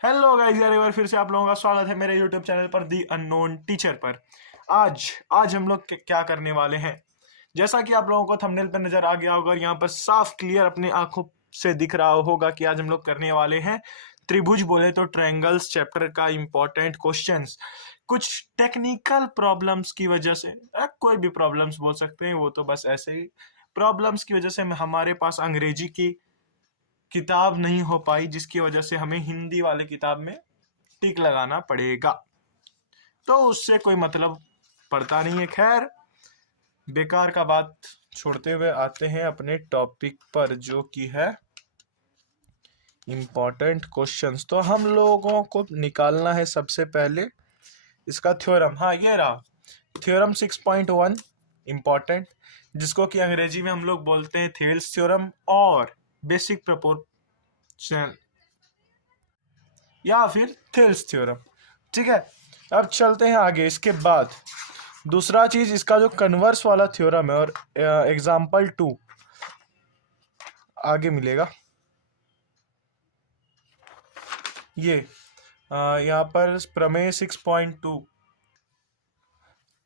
Hello guys यार, एक बार फिर से आप लोगों का स्वागत है मेरे यूट्यूब चैनल पर दी अननोन टीचर पर। आज आज हम लोग क्या करने वाले हैं, जैसा कि आप लोगों को थंबनेल पर नजर आ गया होगा और यहाँ पर साफ क्लियर अपनी आंखों से दिख रहा होगा कि आज हम लोग करने वाले हैं त्रिभुज बोले तो ट्रायंगल्स चैप्टर का इम्पोर्टेंट क्वेश्चंस। कुछ टेक्निकल प्रॉब्लम्स की वजह से, कोई भी प्रॉब्लम्स बोल सकते हैं, वो तो बस ऐसे ही प्रॉब्लम्स की वजह से हमारे पास अंग्रेजी की किताब नहीं हो पाई, जिसकी वजह से हमें हिंदी वाले किताब में टिक लगाना पड़ेगा। तो उससे कोई मतलब पड़ता नहीं है। खैर, बेकार का बात छोड़ते हुए आते हैं अपने टॉपिक पर, जो कि है इम्पोर्टेंट क्वेश्चंस। तो हम लोगों को निकालना है सबसे पहले इसका थ्योरम। हाँ, ये रहा थ्योरम 6.1 इम्पोर्टेंट, जिसको कि अंग्रेजी में हम लोग बोलते हैं थेल्स थ्योरम और बेसिक प्रोपोर्शन या फिर थेल्स थ्योरम। ठीक है, अब चलते हैं आगे। इसके बाद दूसरा चीज इसका जो कन्वर्स वाला थ्योरम है, और एग्जाम्पल 2 आगे मिलेगा। ये यहाँ पर प्रमेय 6.2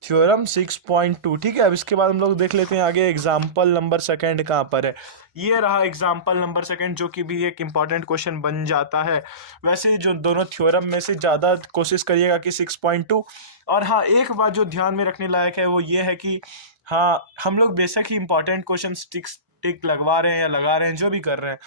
थ्योरम 6.2। ठीक है, अब इसके बाद हम लोग देख लेते हैं आगे एग्जाम्पल नंबर सेकंड कहाँ पर है। ये रहा एग्जाम्पल नंबर सेकंड, जो कि भी एक इम्पॉर्टेंट क्वेश्चन बन जाता है। वैसे जो दोनों थ्योरम में से ज़्यादा कोशिश करिएगा कि 6.2। और हाँ, एक बात जो ध्यान में रखने लायक है वो ये है कि हाँ, हम लोग बेशक ही इम्पॉर्टेंट क्वेश्चन टिक लगवा रहे हैं या लगा रहे हैं, जो भी कर रहे हैं,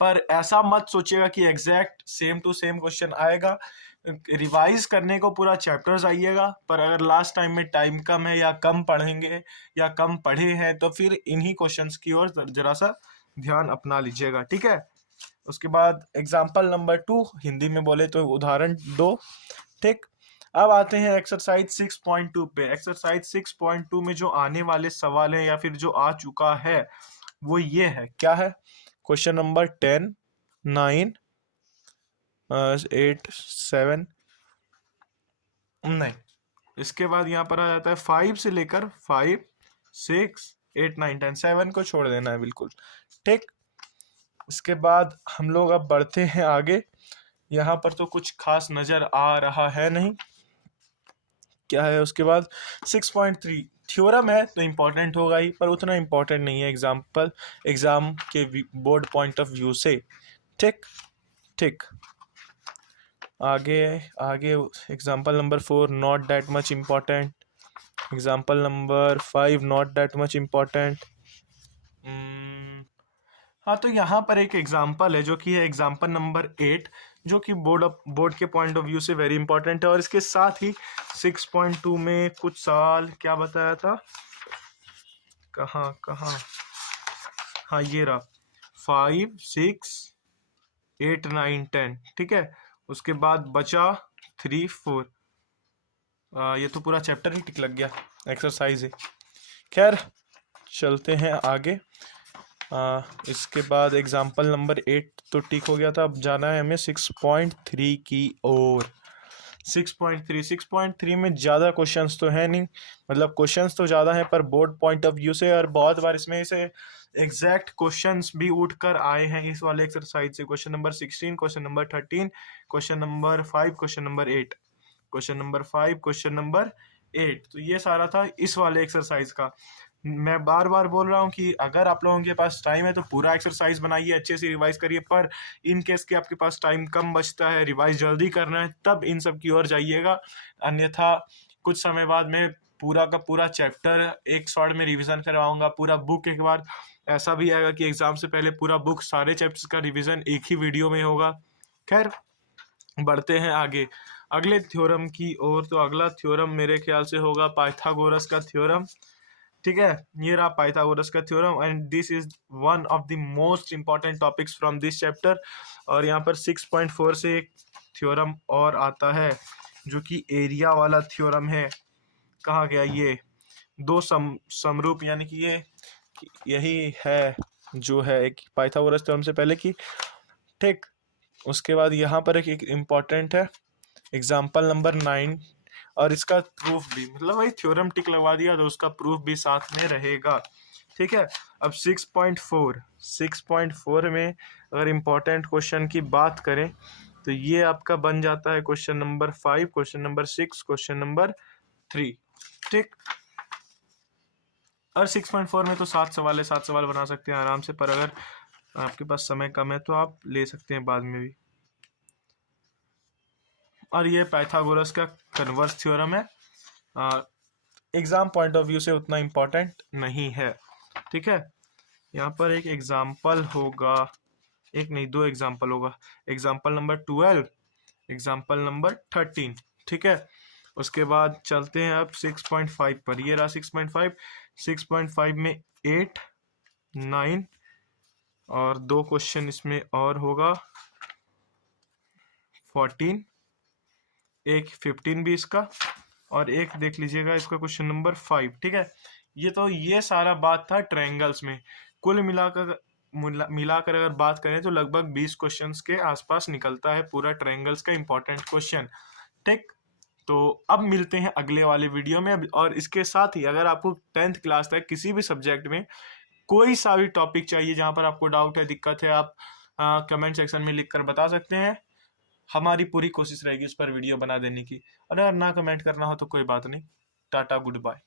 पर ऐसा मत सोचिएगा कि exact same to same question आएगा। रिवाइज करने को पूरा चैप्टर्स आइएगा, पर अगर लास्ट टाइम में टाइम कम है या कम पढ़ेंगे या कम पढ़े हैं तो फिर इन्हीं क्वेश्चंस की ओर जरा सा ध्यान अपना लीजिएगा। ठीक है, उसके बाद एग्जाम्पल नंबर 2 हिंदी में बोले तो उदाहरण 2। ठीक, अब आते हैं एक्सरसाइज 6.2 पे। एक्सरसाइज 6.2 में जो आने वाले सवाल है या फिर जो आ चुका है वो ये है, क्या है? क्वेश्चन नंबर 10, 9, 8, 7, नहीं, इसके बाद यहाँ पर आ जाता है 5 से लेकर 5, 6, 8, 9, 10, 7 को छोड़ देना है बिल्कुल। ठीक, इसके बाद हम लोग अब बढ़ते हैं आगे। यहाँ पर तो कुछ खास नजर आ रहा है नहीं, क्या है उसके बाद 6.3 थ्योरम है तो इम्पोर्टेंट होगा ही, पर उतना इम्पोर्टेंट नहीं है एग्जाम के बोर्ड पॉइंट ऑफ व्यू से। ठीक ठीक, आगे आगे example number 4 not that much important. Example number 5 not that much important. हाँ, तो यहाँ पर एक एग्जाम्पल है जो कि है एग्जाम्पल नंबर 8, जो कि बोर्ड के पॉइंट ऑफ व्यू से वेरी इंपॉर्टेंट है। और इसके साथ ही 6.2 में कुछ सवाल क्या बताया था, कहाँ कहाँ, हाँ ये रहा 5, 6, 8, 9, 10। ठीक है, उसके बाद बचा 3, 4। ये तो पूरा चैप्टर ही टिक लग गया, एक्सरसाइज है। खैर, चलते हैं आगे। इसके बाद एग्जाम्पल नंबर 8 तो टिक हो गया था, अब जाना है हमें 6.3 की ओर। 6.3 में ज़्यादा क्वेश्चंस तो है नहीं, मतलब क्वेश्चंस तो ज़्यादा हैं पर बोर्ड पॉइंट ऑफ व्यू से, और बहुत बार इसमें से एग्जैक्ट क्वेश्चंस भी उठ कर आए हैं इस वाले एक्सरसाइज से। Question number 16, question number 13, question number 5, question number 8, question number 5, question number 8। तो ये सारा था इस वाले एक्सरसाइज का। मैं बार बार बोल रहा हूँ कि अगर आप लोगों के पास टाइम है तो पूरा एक्सरसाइज बनाइए, अच्छे से रिवाइज करिए, पर इन केस के आपके पास टाइम कम बचता है, रिवाइज जल्दी करना है, तब इन सब की ओर जाइएगा। अन्यथा कुछ समय बाद मैं पूरा का पूरा चैप्टर एक शॉट में रिवीजन करवाऊंगा, पूरा बुक एक बार। ऐसा भी आएगा कि एग्जाम से पहले पूरा बुक सारे चैप्टर्स का रिवीजन एक ही वीडियो में होगा। खैर, बढ़ते हैं आगे अगले थ्योरम की ओर। तो अगला थ्योरम मेरे ख्याल से होगा पाइथागोरस का थ्योरम। ठीक है, ये रहा पाइथागोरस का theorem, and this is one of the most important topics from this chapter. और यहाँ पर 6.4 से एक थ्योरम और आता है जो कि एरिया वाला थ्योरम है। कहाँ गया ये? दो समरूप, यानी कि ये यही है जो है एक पाइथागोरस थ्योरम से पहले की। ठीक, उसके बाद यहाँ पर एक इम्पॉर्टेंट है एग्जाम्पल नंबर 9, और इसका प्रूफ भी, मतलब वही थ्योरम टिक लगवा दिया तो उसका प्रूफ भी साथ में रहेगा। ठीक है, अब 6.4 में अगर इम्पोर्टेंट क्वेश्चन की बात करें तो ये आपका बन जाता है question number 5, question number 6, question number 3। ठीक। और 6.4 में तो 7 सवाल है, 7 सवाल बना सकते हैं आराम से, पर अगर आपके पास समय कम है तो आप ले सकते हैं बाद में भी। और ये पाइथागोरस का कन्वर्स थ्योरम है, एग्जाम पॉइंट ऑफ व्यू से उतना इम्पोर्टेंट नहीं है। ठीक है, यहाँ पर एक एग्जाम्पल होगा, एक नहीं दो एग्जाम्पल होगा, एग्जाम्पल नंबर 12, एग्जाम्पल नंबर 13। ठीक है, उसके बाद चलते हैं अब 6.5 पर। ये रहा 6.5। 6.5 में 8, 9 और 2 क्वेश्चन इसमें और होगा, 14, एक 15 भी इसका, और एक देख लीजिएगा इसका क्वेश्चन नंबर 5। ठीक है, ये सारा बात था ट्रायंगल्स में। कुल मिलाकर अगर बात करें तो लगभग 20 क्वेश्चंस के आसपास निकलता है पूरा ट्रायंगल्स का इंपॉर्टेंट क्वेश्चन। ठीक, तो अब मिलते हैं अगले वाले वीडियो में। और इसके साथ ही अगर आपको 10th क्लास तक किसी भी सब्जेक्ट में कोई सा भी टॉपिक चाहिए जहां पर आपको डाउट है, दिक्कत है, आप कमेंट सेक्शन में लिखकर बता सकते हैं। हमारी पूरी कोशिश रहेगी उस पर वीडियो बना देने की। और अगर ना कमेंट करना हो तो कोई बात नहीं। टाटा, गुड बाय।